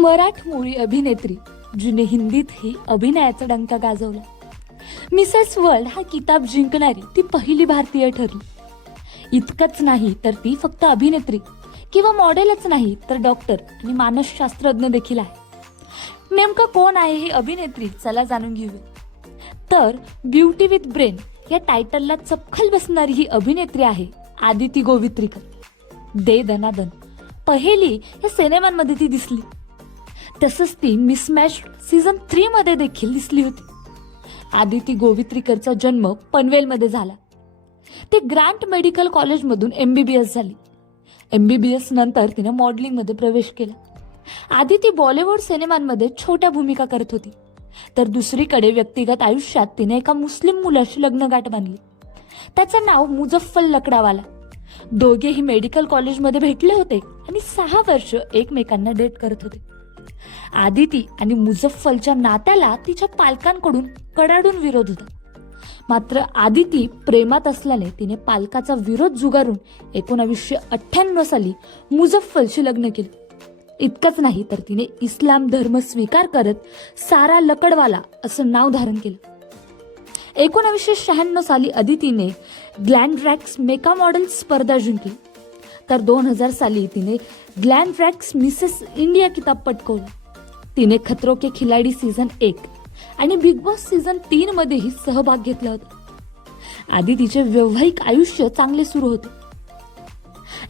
मराठमोळी अभिनेत्री जिने हिंदीतही अभिनयाचा डंका गाजवला. मिसेस वर्ल्ड हा किताब जिंकणारी ती पहिली भारतीय ठरली. इतकंच नाही तर ती फक्त अभिनेत्री किंवा मॉडेलच नाही तर डॉक्टर आणि मानसशास्त्रज्ञ देखील आहे. नेमकं कोण आहे ही अभिनेत्री चला जाणून घेऊया. तर ब्युटी विथ ब्रेन या टायटलला चपखल बसणारी ही अभिनेत्री आहे आदिती गोवित्रीकर. दे दनादन. पहेली या सिनेमांमध्ये ती दिसली. तसंच ती मिसमॅच सीझन थ्री मध्ये देखील दिसली होती. आदिती गोवित्रीकरचा जन्म पनवेलमध्ये झाला. ती ग्रँट मेडिकल कॉलेजमधून एम बी बी एस झाली. एम बी बी नंतर तिने मॉडेलिंगमध्ये प्रवेश केला. आधी ती बॉलिवूड सिनेमांमध्ये छोट्या भूमिका करत होती. तर दुसरीकडे व्यक्तिगत आयुष्यात तिने एका मुस्लिम मुलाशी लग्नगाठ बांधली. त्याचं नाव मुजफ्फल लकडावाला. दोघेही मेडिकल कॉलेजमध्ये भेटले होते आणि सहा वर्ष एकमेकांना डेट करत होते. आदिती आणि मुझफ्फलच्या नात्याला तिच्या पालकांकडून कडाडून विरोध होता. मात्र आदिती प्रेमात असल्याने तिने पालकाचा विरोध जुगारून एकोणावीसशे अठ्ठ्याण्णव साली मुझफ्फलशी लग्न केले. इतकंच नाही तर तिने इस्लाम धर्म स्वीकार करत सारा लकडवाला असं नाव धारण केलं. एकोणावीसशे शहाण्णव साली अदितीने ग्लॅन्ड्रॅक्स मेका मॉडेल स्पर्धा जिंकली. तर दोन हजार साली तिने ग्लॅनड्रॅक्स मिसेस इंडिया किताब पटकवला. तिने खतरो के खिलाडी सीझन एक आणि बिग बॉस सीझन तीन मध्येही सहभाग घेतला होता. आधी तिचे व्यावहारिक आयुष्य चांगले सुरू होते.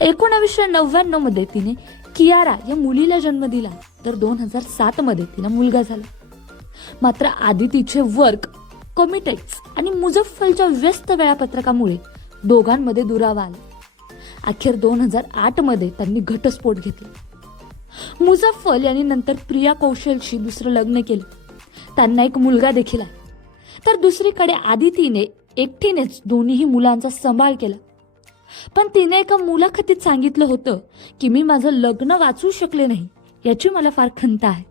एकोणावीसशे नव्याण्णवमध्ये तिने कियारा या मुलीला जन्म दिला तर दोन हजार सात मध्ये तिला मुलगा झाला. मात्र आधी तिचे वर्क कमिटेक्स आणि मुझफ्फलच्या व्यस्त वेळापत्रकामुळे दोघांमध्ये दुरावा आला. अखेर दोन हजार आठमध्ये त्यांनी घटस्फोट घेतला. मुझफ्फल यांनी नंतर प्रिया कौशलशी दुसरं लग्न केलं. त्यांना एक मुलगा देखील आहे. तर दुसरीकडे आदितीने एकटीनेच दोन्हीही मुलांचा सांभाळ केला. पण तिने एका मुलाखतीत सांगितलं होतं की मी माझं लग्न वाचू शकले नाही याची मला फार खंत आहे.